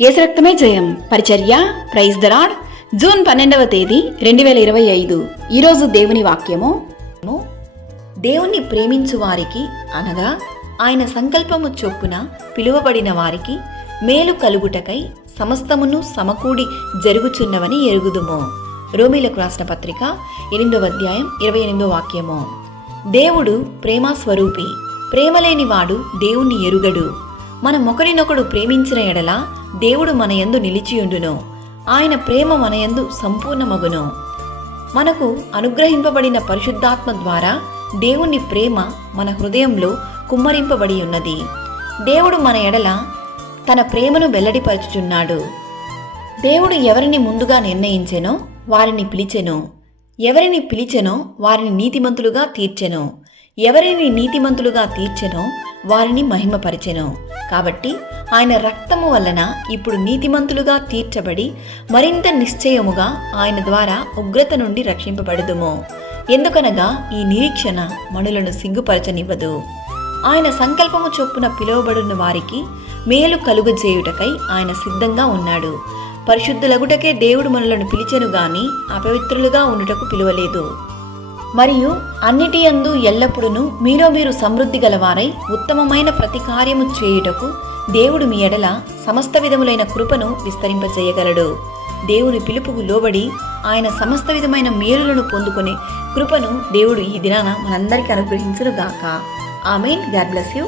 యేసు రక్తమే జయం పరిచర్య ప్రైజ్ ద లార్డ్. జూన్ 12వ తేదీ 2025. ఈరోజు దేవుని వాక్యము, దేవుణ్ణి ప్రేమించు వారికి అనగా ఆయన సంకల్పము చొప్పున పిలువబడిన వారికి మేలు కలుగుటకై సమస్తమును సమకూడి జరుగుచున్నవని ఎరుగుదుము. రోమీలకు రాసిన పత్రిక 8వ అధ్యాయం 28వ వాక్యము. దేవుడు ప్రేమ స్వరూపి, ప్రేమలేనివాడు దేవుణ్ణి ఎరుగడు. మనం ఒకరినొకడు ప్రేమించిన ఎడల దేవుడు మన యందు నిలిచియుండును, ఆయన ప్రేమ మన యందు సంపూర్ణమగును. మనకు అనుగ్రహింపబడిన పరిశుద్ధాత్మ ద్వారా దేవుని ప్రేమ మన హృదయంలో కుమ్మరింపబడి ఉన్నది. దేవుడు మన ఎడల తన ప్రేమను వెల్లడిపరచుచున్నాడు. దేవుడు ఎవరిని ముందుగా నిర్ణయించెనో వారిని పిలిచెను, ఎవరిని పిలిచెనో వారిని నీతిమంతులుగా తీర్చెను, ఎవరిని నీతిమంతులుగా తీర్చెనో వారిని మహిమపరిచెను. కాబట్టి ఆయన రక్తము వలన ఇప్పుడు నీతిమంతులుగా తీర్చబడి మరింత నిశ్చయముగా ఆయన ద్వారా ఉగ్రత నుండి రక్షింపబడుదుము. ఎందుకనగా ఈ నిరీక్షణ మనులను సిగ్గుపరచనివ్వదు. ఆయన సంకల్పము చొప్పున పిలువబడిన వారికి మేలు కలుగజేయుటకై ఆయన సిద్ధంగా ఉన్నాడు. పరిశుద్ధులగుటకే దేవుడు మనలను పిలిచెను గాని అపవిత్రులుగా ఉండుటకు పిలువలేదు. మరియు అన్నిటి యందు ఎల్లప్పుడూ మీలో మీరు సమృద్ధి గలవారై ఉత్తమమైన ప్రతి కార్యము చేయుటకు దేవుడు మీ ఎడల సమస్త విధములైన కృపను విస్తరింపజేయగలడు. దేవుని పిలుపుకు లోబడి ఆయన సమస్త విధమైన మేలులను పొందుకునే కృపను దేవుడు ఈ దినాన మనందరికీ అనుగ్రహించును గాక. ఆమేన్. God bless you.